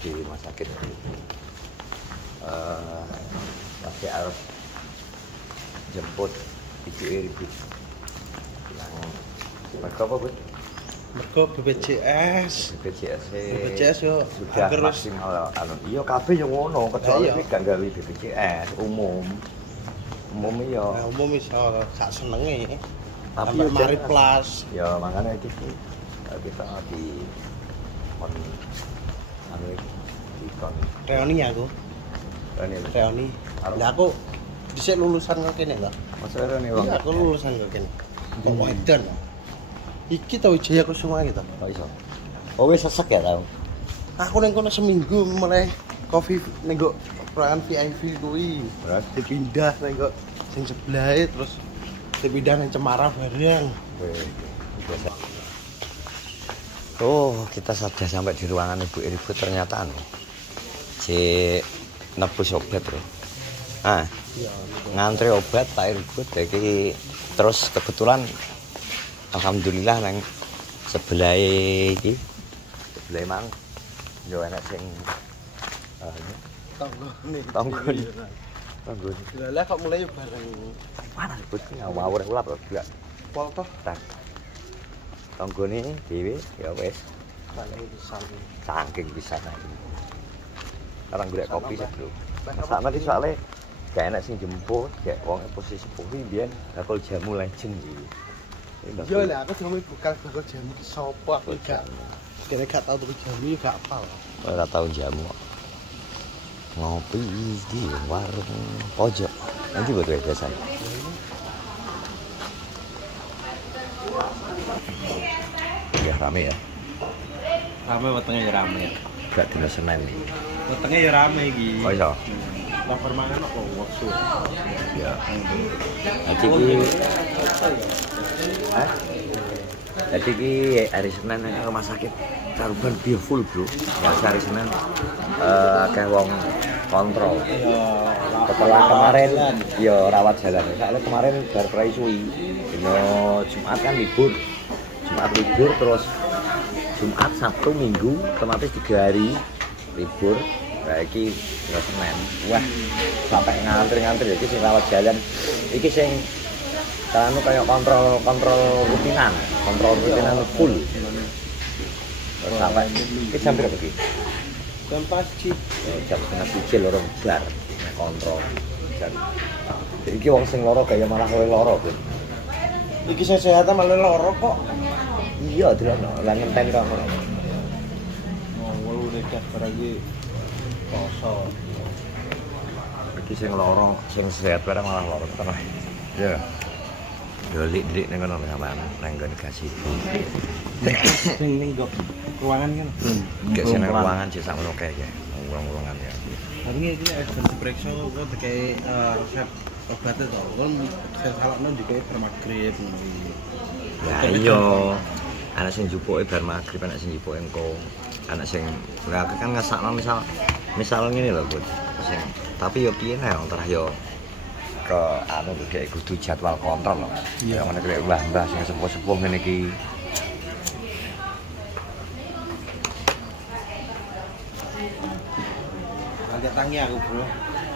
di rumah sakit. Lagi harus jemput ibu ribut. Yang mereka apa, Bud? Mergo BPJS. BPJS yo sudah maksimal iya kabeh yo ngono, kecuali iki gak gawe BPJS umum. Umum iya. Nah, umum iso gak senenge. Tapi yo mari plus. Ya makanya iki kita di kon reuni aku. Reuni. Lah aku dhisik lulusan kok kene lho. Mas reuni wong. Iya, aku lulusan kok kene. Kok wedan. Iki tau Wijaya Kusuma gitu. Oh iso. Oh wis sesek ya tau. Aku ning kono seminggu mulai kopi ning go ruangan VIP kuwi. Berarti pindah ning go sing sebelah terus dipindah ning Cemara bareng. Oh, kita sudah sampai di ruangan Ibu Iribut ternyata si nebus obat, Bro. Ah. Iya, ngantri obat Pak Iribut iki terus kebetulan alhamdulillah nang sebelah iki sebelah mang yo enak sing tanggo. Lah kok mulai bareng. Mana Iribut ki ngawur ulap gak. Pol toh tas. Tanggone dhewe ya wis saking pisan iki. Orang golek kopi sih, Bro. Sak nanti soalnya gak enak sing jemput, kayak wong posisi kuwi biyen bakul jamu legend iki. Iya lah, aku jamu bakal jamu ki sapa aku gak. Kene gak tau tuku jamu gak apal. Ora tau jamu. Ngopi di warung pojok. Nanti buat biasa. Ya rame ya. Rame wetenge ya rame. Gak dina Senin nih. Wetenge ya rame iki. Oh iya. Lapar mangan apa workshop. Ya. Nanti ki Jadi ki hari Senin nang rumah sakit Karuban bio full, Bro. Ya hari Senin akeh wong kontrol. Setelah kemarin ya rawat jalan. Soalnya kemarin bar prai suwi. Dino Jumat kan libur. Jumat libur terus Jumat, Sabtu, Minggu, otomatis 3 hari libur. Nah iki Senin. Wah, sampai ngantri-ngantri iki sing rawat jalan. Iki sing anu kayak kontrol rutinan full. Sampai iki jam berapa iki? Jam pagi. Jam 12:30 loro bar kontrol. Jadi iki wong sing loro kaya malah luwih loro, Bro. Iki kesehatan malah loro kok. Iya, delok lah ngenten kok ngono. Wolu dekat barang kosong. Iki sing loro, sing sehat barang malah loro tenan. Iya. Dolik-dolik ning kono sampean nang nggon gazebo. Sing ning ruangan kan. Gak sing nang ruangan sih sakmono kae ya. Urung-urungan ya. Tapi iki ben diperiksa kok dikai resep obatnya to. Kon sing salahno juga bar magrib ngono iki. Ya iya. Anak sing jupuke bar magrib, anak sing jupuke engko. Anak sing lha kan ngesakno misal ngene lho, Bud. Sing tapi yo piye nek terah yo ke anu kayak kudu jadwal kontrol lho. Ya ngene kayak mbah-mbah sing sepuh-sepuh ngene iki. Agak tangi aku, Bro.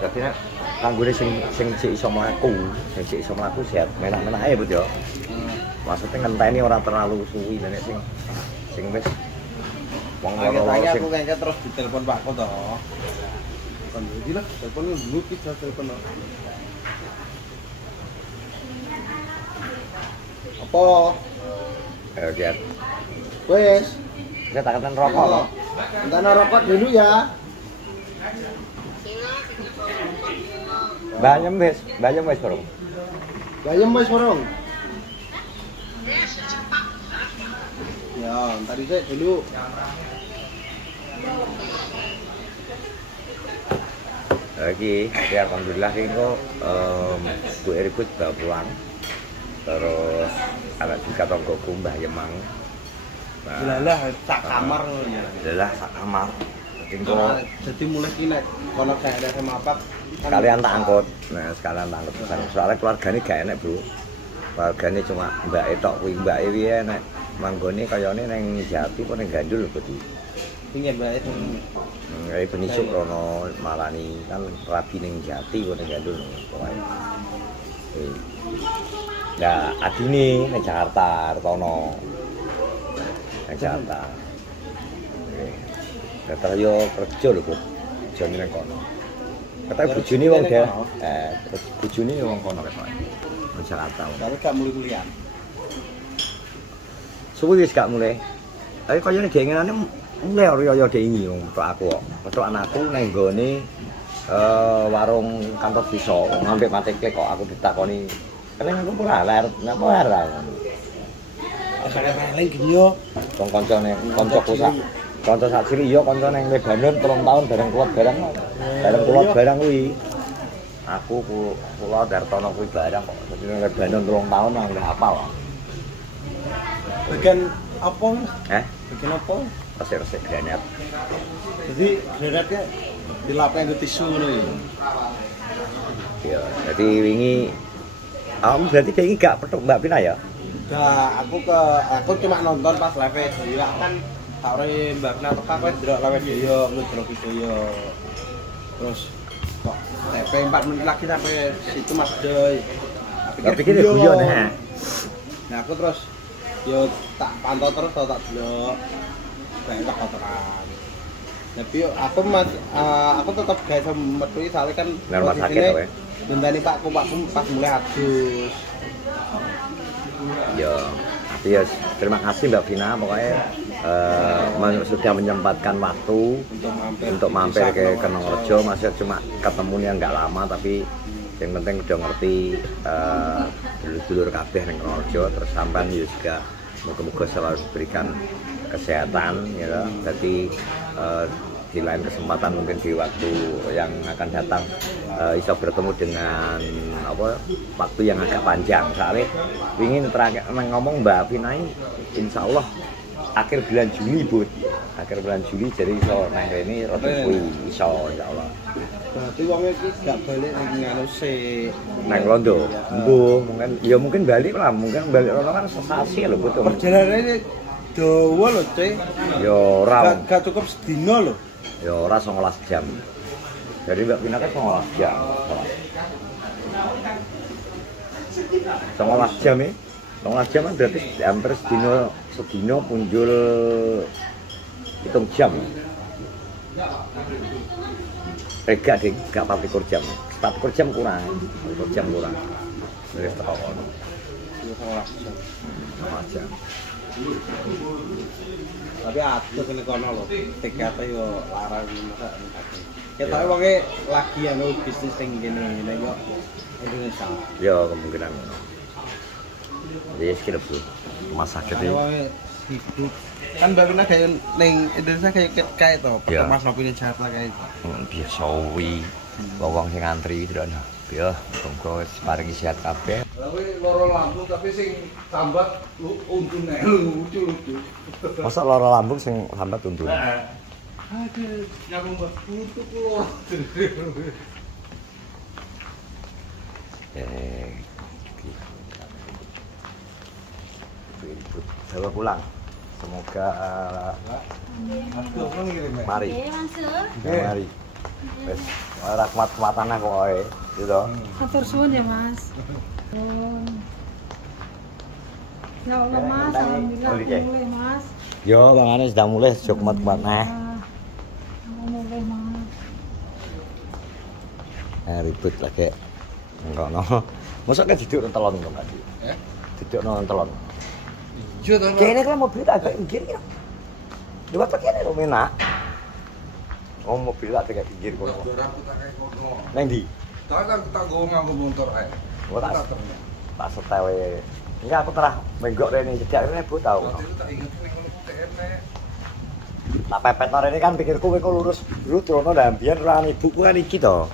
Dadi nek kanggone sing iso mlaku, sehat, menak-menak ae, Bud yo. Maksudnya ngenteni ora terlalu suwi nek sing wis wong loro sing aku kayaknya terus ditelepon Pakku to. Kon iki lah, telepon dulu kita telepon. Apa? Ayo lihat. Wes, Saya takkan rokok loh. entar rokok dulu ya. Bayam wis bareng. Bayam wes borong. Ya, tadi saya dulu. Lagi, ya alhamdulillah ini kok Bu Iribut bawa pulang. Terus anak juga tonggoku Mbah Yemang. Lah sak kamar ya. Adalah sak kamar. Jadi mulai kini kalau kayak ada sama apa sekalian tak angkut. Nah, sekalian tak angkut. Soalnya keluarganya gak enak, Bro. Keluarganya cuma Mbak Etok kuwi Mbak Ewi enak. Manggone kayane nang Jati apa nang Gandul kudu. Pinggir bae. Kayak benisuk rono malani kan rabi ning Jati kok ning Gandul pokoke. Ya adine ning Jakarta Artono. Ning Jakarta. Datar yo kerja lho, Bud. Jane nang kono. Katanya bojone wong daerah. Bojone wong kono ketoke. Nang Jakarta. Tapi gak mulai-mulian. Suwi wis gak mulai. Tapi kayane diengenane mulai yo deingi wong metu aku kok. Metu anakku nang nggone warung kantor desa ngambil matekle kok aku ditakoni. Keneng aku ora ler, napa ora. Asale paling gini yo. Wong kancane kancaku sak. Kanca sak ciri iya kanca nang Lebanon 3 tahun bareng kuat bareng. Bareng kuat bareng kuwi. Aku kula Dartono kuwi bareng kok. Dadi nang Lebanon 3 tahun nang hafal. Bagian apa? Bagian apa? Resik-resik granat. Jadi granatnya dilapih nggo tisu ngono ya. Iya, jadi wingi berarti kayak gak petuk Mbak Pina ya? Enggak, aku cuma nonton pas live Daya kan tak ore Mbak Pina teka kowe ndelok live Daya, ndelok video. Terus kok TP 4 menit lagi sampai situ Mas Doy. Aku pikir guyon ha. Nah, aku terus yo tak pantau terus tak delok. Kayak tak kotoran. Tapi aku tetap guys metu soalnya kan rumah sakit kowe. Ngenteni pakku pas mulai adus. Ya, tapi ya terima kasih Mbak Vina pokoknya sudah menyempatkan waktu untuk mampir ke Kenongrejo. Masih cuma ketemunya nggak lama tapi yang penting udah ngerti dulur-dulur kabeh ning Kenongrejo terus sampean juga moga-moga selalu diberikan kesehatan ya. Jadi di lain kesempatan mungkin di waktu yang akan datang bisa bertemu dengan waktu yang agak panjang. Soalnya ingin terakhir ngomong Mbak Vinai insya Allah akhir bulan Juli Bud, akhir bulan Juli jadi iso nang rene rada kuwi insya Allah. Berarti wong iki gak balik nang sik nang Londo. Mungkin balik lah, mungkin balik rono kan sesasi lho Bud. Perjalanane dawa lho, Cek. Ya ora. Gak cukup sedina lho. Ya ora 19 jam. Jadi Mbak Pina kan 19 jam. 19 jam ya. 19 jam kan berarti hampir sedino punjul hitung jam. Gak ding, gak 24 jam. 24 jam kurang. 24 jam kurang. Dari teko kono. 19 jam. Tapi atuh kene kono lho. Tikete yo larang masa. Ketoke wonge lagi anu bisnis ning kene yo Indonesia. Ya kemungkinan. Jadi sekitar Bu. Rumah sakit ini. Hidup. Kan Mbak Pina kayak ning Indonesia kayak to, Mas Nopi ning Jakarta kayak. Biasa wi. Wong sing ngantri ndono. Ya, muga paringi sehat kabeh. Lah kuwi loro lambung tapi sing sambat untune lucu-lucu. Masa lara lambung sing sambat untune? Aduh, nyambung Mbak putu kulo. Coba pulang. Semoga mari. Mari. Wes rahmat-rahmatan pokoke, gitu. Matur suwun ya, Mas. Ya Allah, Mas, alhamdulillah mulai, Mas. Yo, bangane sudah mulai kumat-kumat nah. Mulai, Mas. Ribut lagi. Ngono. Mosok kan duduk nang telon kok tadi. Duduk nang telon. Iya to. Kene kan mobil agak pinggir ya. Lewat kene lho menak. Mobil tak kayak pinggir kono. Ora aku tak kayak kono. Nang ndi? Tak nggo nganggo motor ae. Tak setewe. Ini aku terah menggok rene cedak rene Bu tau. Tak inget ning kono TNE. Tak pepet rene kan pikirku kowe kok lurus dulu trono lah mbiyen orang ibuku kan iki to.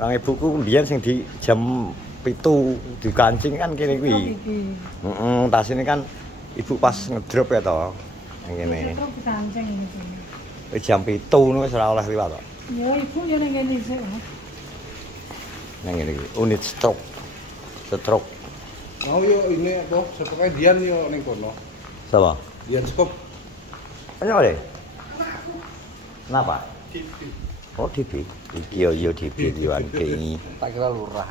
Orang ibuku mbiyen sing di jam 7 dikancing kan kene kuwi. Heeh, tas ini kan ibu pas ngedrop ya to. Nang kene. Dikancing ini. Jam 7 ngono wis ora oleh liwat to. Ya ibu ya ning kene sik. Nang ngene iki unit stroke. Stroke. Mau yo ini apa? Sepoke Dian yo ning kono. Sapa? Dian Skop. Ayo deh. Kenapa? Oh, DB. Iki yo DB Yuan iki. Tak kira lurah.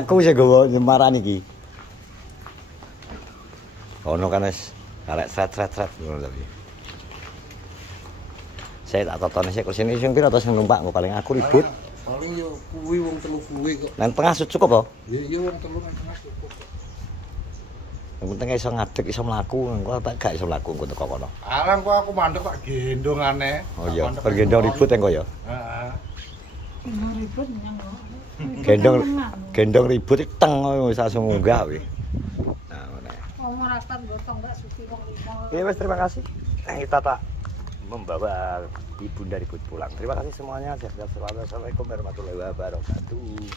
Aku wis nggawa nyemaran iki. Ono kan wis arek sret-sret ngono tapi. Saya tak totone sik kursine sing pira to sing numpak engko paling aku ribut. Paling yo kuwi wong telu kuwi kok. Nang tengah cukup to? Ya wong telu nang tengah cukup. Yang penting iso ngadeg iso mlaku, engko tak gak iso mlaku engko teko kono. Alang kok aku mandek tak gendong aneh. Oh iya, pergendong ribut engko ya. Heeh. Ribut nyang. Gendong ribut teng wis langsung munggah kuwi. Nah, ngene. Wong merapat gotong gak suci wong limo. Ya wes terima kasih. Kita tak membawa ibunda ribut pulang. Terima kasih semuanya. Sehat selalu. Assalamualaikum warahmatullahi wabarakatuh.